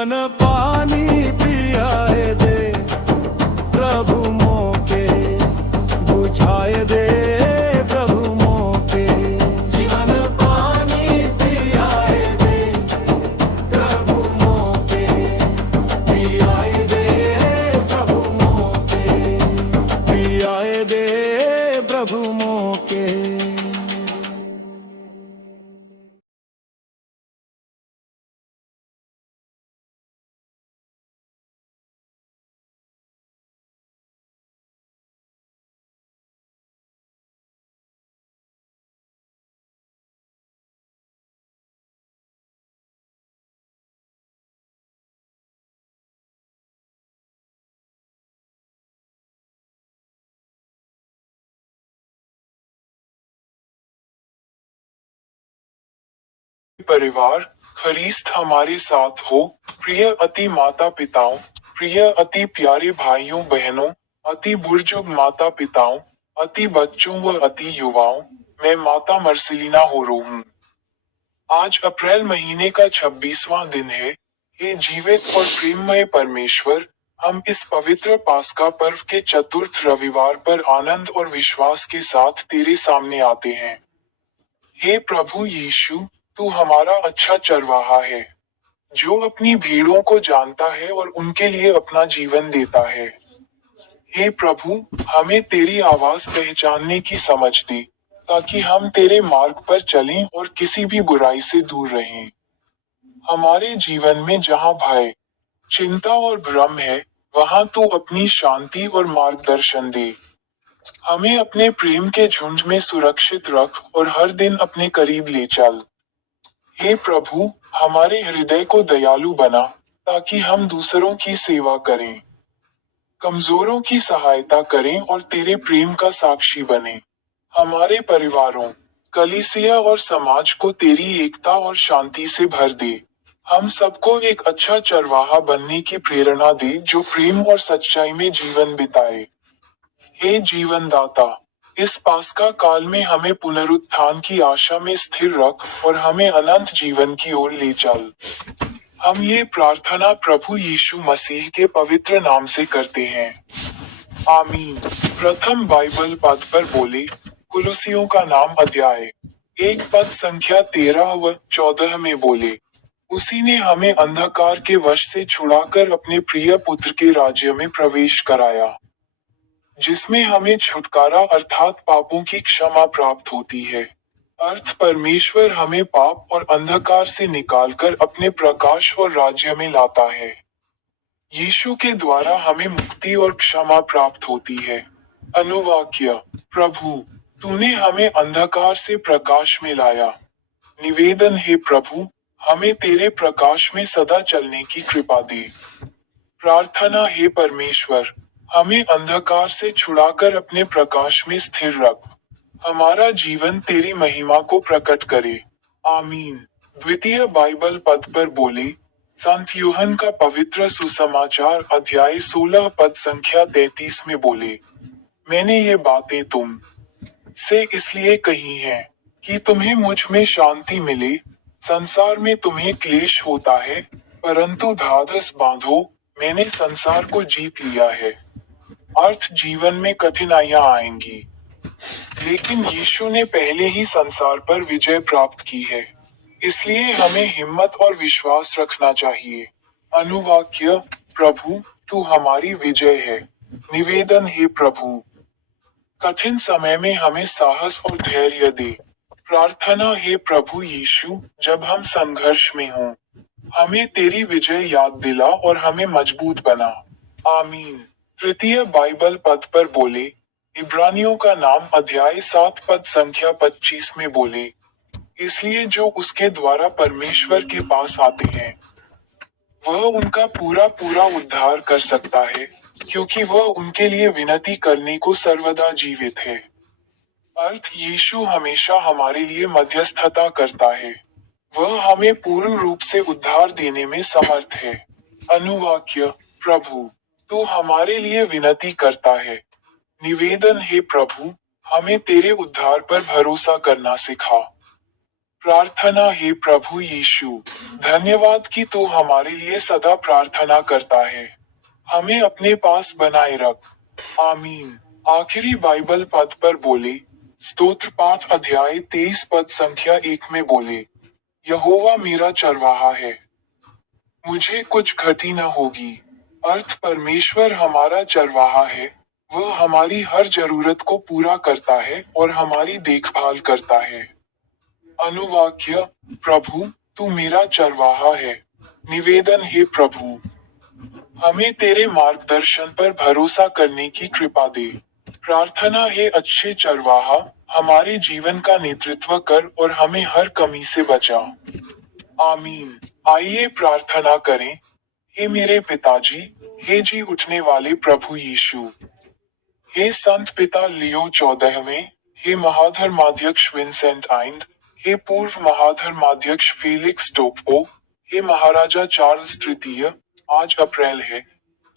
जीवन पानी पियाए दे प्रभु मोके, बुझाए दे प्रभु मोके। जीवन पानी पियाए दे प्रभु मोके, पियाए दे प्रभु मोके, पियाए दे प्रभु मोके। परिवार खरीस्त हमारे साथ हो। प्रिय अति माता पिताओं, प्रिय अति प्यारे भाइयों बहनों, अति बुजुर्ग माता पिताओं, अति बच्चों व अति युवाओं, मैं माता मर्सिलीना हो रो हूँ। आज अप्रैल महीने का 26वां दिन है। हे जीवित और प्रेममय परमेश्वर, हम इस पवित्र पास्का पर्व के चतुर्थ रविवार पर आनंद और विश्वास के साथ तेरे सामने आते हैं। हे प्रभु यीशु, तू हमारा अच्छा चरवाहा है, जो अपनी भीड़ों को जानता है और उनके लिए अपना जीवन देता है। हे प्रभु, हमें तेरी आवाज पहचानने की समझ दे, ताकि हम तेरे मार्ग पर चलें और किसी भी बुराई से दूर रहें। हमारे जीवन में जहाँ भय, चिंता और भ्रम है, वहाँ तू अपनी शांति और मार्गदर्शन दे। हमें अपने प्रेम के झुंड में सुरक्षित रख और हर दिन अपने करीब ले चल। हे प्रभु, हमारे हृदय को दयालु बना, ताकि हम दूसरों की सेवा करें, कमजोरों की सहायता करें और तेरे प्रेम का साक्षी बने। हमारे परिवारों, कलीसिया और समाज को तेरी एकता और शांति से भर दे। हम सबको एक अच्छा चरवाहा बनने की प्रेरणा दे, जो प्रेम और सच्चाई में जीवन बिताए। हे जीवनदाता, इस पास्का काल में हमें पुनरुत्थान की आशा में स्थिर रख और हमें अनंत जीवन की ओर ले चल। हम ये प्रार्थना प्रभु यीशु मसीह के पवित्र नाम से करते हैं। आमीन। प्रथम बाइबल पद पर बोले, कुलुसियों का नाम अध्याय 1 पद संख्या 13 व 14 में बोले, उसी ने हमें अंधकार के वश से छुड़ाकर अपने प्रिय पुत्र के राज्य में प्रवेश कराया, जिसमें हमें छुटकारा अर्थात पापों की क्षमा प्राप्त होती है। अर्थ परमेश्वर हमें पाप और अंधकार से निकालकर अपने प्रकाश और राज्य में लाता है। यीशु के द्वारा हमें मुक्ति और क्षमा प्राप्त होती है। अनुवाक्य, प्रभु, तूने हमें अंधकार से प्रकाश में लाया। निवेदन, हे प्रभु, हमें तेरे प्रकाश में सदा चलने की कृपा दे। प्रार्थना, हे परमेश्वर, हमें अंधकार से छुड़ाकर अपने प्रकाश में स्थिर रख। हमारा जीवन तेरी महिमा को प्रकट करे। आमीन। द्वितीय बाइबल पद पर बोले, संत यूहन्ना का पवित्र सुसमाचार अध्याय 16 पद संख्या 33 में बोले, मैंने ये बातें तुम से इसलिए कही हैं, कि तुम्हें मुझ में शांति मिले। संसार में तुम्हें क्लेश होता है, परंतु ढाढ़स बांधो, मैंने संसार को जीत लिया है। अर्थ, जीवन में कठिनाइयां आएंगी, लेकिन यीशु ने पहले ही संसार पर विजय प्राप्त की है। इसलिए हमें हिम्मत और विश्वास रखना चाहिए। अनुवाक्य, प्रभु, तू हमारी विजय है। निवेदन, हे प्रभु, कठिन समय में हमें साहस और धैर्य दे। प्रार्थना, हे प्रभु यीशु, जब हम संघर्ष में हों, हमें तेरी विजय याद दिला और हमें मजबूत बना। आमीन। तृतीय बाइबल पद पर बोले, इब्रानियों का नाम अध्याय 7 पद संख्या 25 में बोले, इसलिए जो उसके द्वारा परमेश्वर के पास आते हैं, वह उनका पूरा पूरा उद्धार कर सकता है, क्योंकि वह उनके लिए विनती करने को सर्वदा जीवित है। अर्थ, यीशु हमेशा हमारे लिए मध्यस्थता करता है। वह हमें पूर्ण रूप से उद्धार देने में समर्थ है। अनुवाक्य, प्रभु, तू हमारे लिए विनती करता है। निवेदन, हे प्रभु, हमें तेरे उद्धार पर भरोसा करना सिखा। प्रार्थना हे प्रभु यीशु, धन्यवाद कि तू हमारे लिए सदा प्रार्थना करता है। हमें अपने पास बनाए रख। आमीन। आखिरी बाइबल पद पर बोले, स्तोत्र पाठ अध्याय 23 पद संख्या 1 में बोले, यहोवा मेरा चरवाहा है, मुझे कुछ घटी न होगी। अर्थ परमेश्वर हमारा चरवाहा है, वह हमारी हर जरूरत को पूरा करता है और हमारी देखभाल करता है। अनुवाक्य, प्रभु तू मेरा चरवाहा है। निवेदन हे प्रभु, हमें तेरे मार्गदर्शन पर भरोसा करने की कृपा दे। प्रार्थना हे अच्छे चरवाहा, हमारे जीवन का नेतृत्व कर और हमें हर कमी से बचा। आमीन। आइए प्रार्थना करें। हे मेरे पिताजी, हे जी उठने वाले प्रभु यीशु, हे संत पिता लियो 14वें, हे महाधर्माध्यक्ष विंसेंट आइंड, हे पूर्व महाधर्माध्यक्ष फेलिक्स टोप्पो, हे महाराजा चार्ल्स तृतीय, आज अप्रैल है।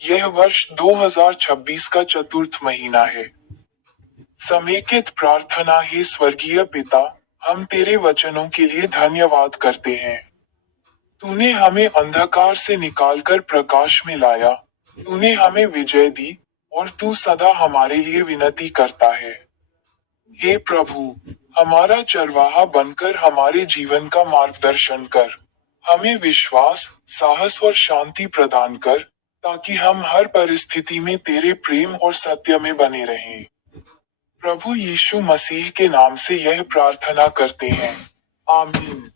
यह वर्ष 2026 का चतुर्थ महीना है। समेकित प्रार्थना हे स्वर्गीय पिता, हम तेरे वचनों के लिए धन्यवाद करते हैं। तूने हमें अंधकार से निकालकर प्रकाश में लाया, तूने हमें विजय दी और तू सदा हमारे लिए विनती करता है। हे प्रभु, हमारा चरवाहा बनकर हमारे जीवन का मार्गदर्शन कर। हमें विश्वास, साहस और शांति प्रदान कर, ताकि हम हर परिस्थिति में तेरे प्रेम और सत्य में बने रहें। प्रभु यीशु मसीह के नाम से यह प्रार्थना करते हैं। आमीन।